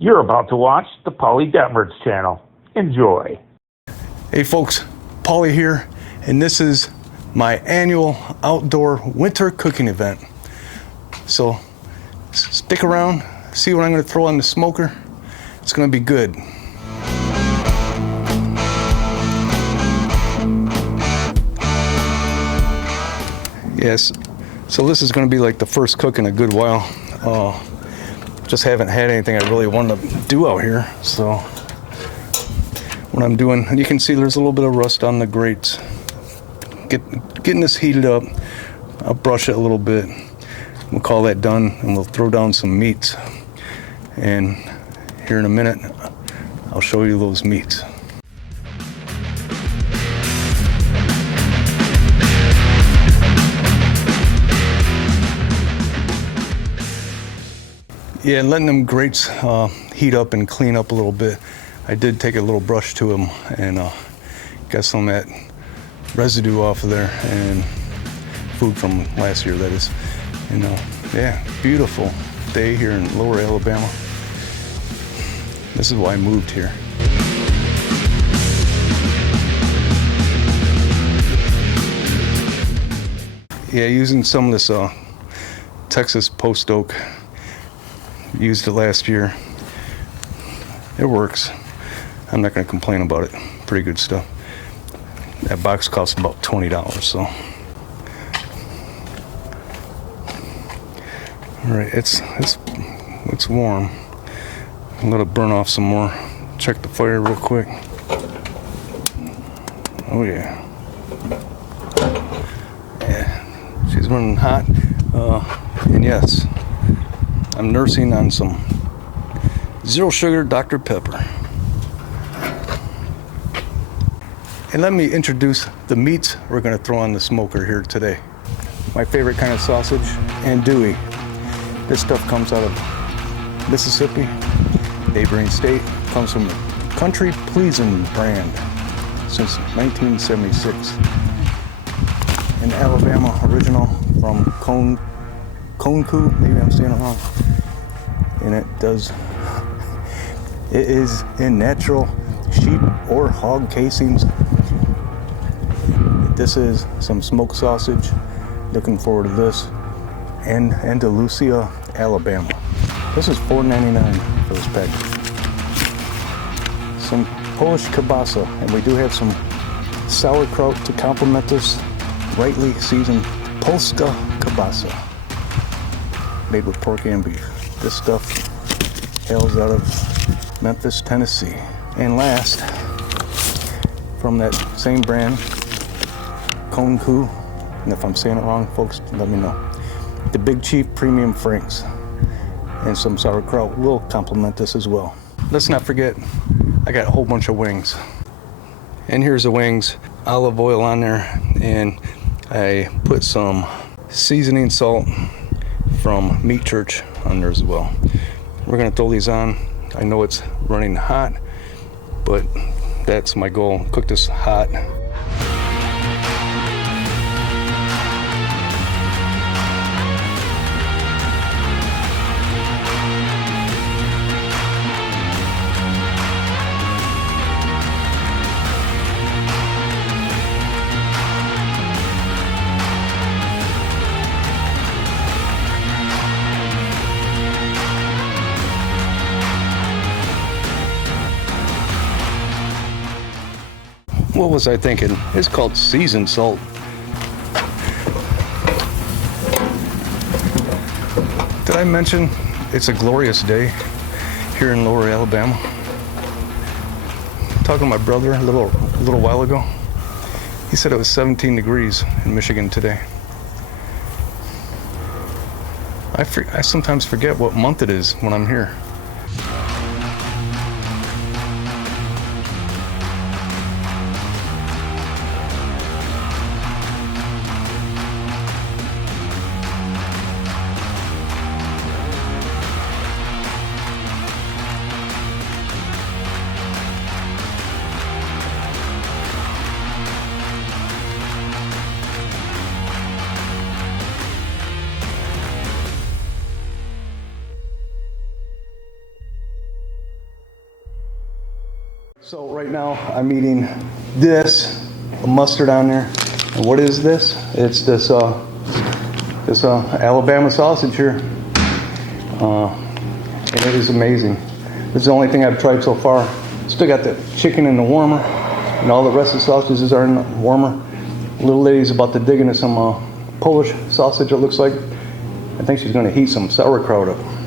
You're about to watch the DETMURDS channel. Enjoy. Hey folks, Paulie here, and this is my annual outdoor winter cooking event. So stick around, see what I'm going to throw on the smoker. It's going to be good. Yes, so this is going to be like the first cook in a good while. Just haven't had anything I really wanted to do out here, so what I'm doing, and you can see there's a little bit of rust on the grates. Getting this heated up, I'll brush it a little bit. We'll call that done, and we'll throw down some meats. And here in a minute, I'll show you those meats. Yeah, letting them grates heat up and clean up a little bit. I did take a little brush to them and got some of that residue off of there, and food from last year, that is. And yeah, beautiful day here in Lower Alabama. This is why I moved here. Yeah, using some of this Texas post oak. Used it last year. It works. I'm not going to complain about it. Pretty good stuff. That box cost about $20, so. All right, it's warm. I'll let it burn off some more. Check the fire real quick. Oh yeah. Yeah, she's running hot. And yes, I'm nursing on some zero sugar Dr. Pepper. And let me introduce the meats we're going to throw on the smoker here today. My favorite kind of sausage, andouille. This stuff comes out of Mississippi, neighboring state. Comes from the Country Pleasin' brand since 1976. An Alabama original from Conecou, maybe I'm saying it wrong. And it is in natural sheep or hog casings. This is some smoked sausage. Looking forward to this. And Andalusia, Alabama. This is $4.99 for this package. Some Polish kielbasa, and we do have some sauerkraut to complement this rightly seasoned Polska kielbasa, made with pork and beef. This stuff hails out of Memphis, Tennessee. And last, from that same brand, Conecou, and if I'm saying it wrong, folks, let me know. The Big Chief Premium Franks and some sauerkraut will complement this as well. Let's not forget, I got a whole bunch of wings. And here's the wings, olive oil on there, and I put some seasoning salt from Meat Church on there as well. We're gonna throw these on. I know it's running hot, but that's my goal, cook this hot. What was I thinking? It's called seasoned salt. Did I mention it's a glorious day here in Lower Alabama? Talking to my brother a little while ago. He said it was 17 degrees in Michigan today. I sometimes forget what month it is when I'm here. So right now I'm eating this mustard on there. And what is this? It's this Alabama sausage here. And it is amazing. This is the only thing I've tried so far. Still got the chicken in the warmer, and all the rest of the sausages are in the warmer. Little lady's about to dig into some Polish sausage, it looks like. I think she's going to heat some sauerkraut up.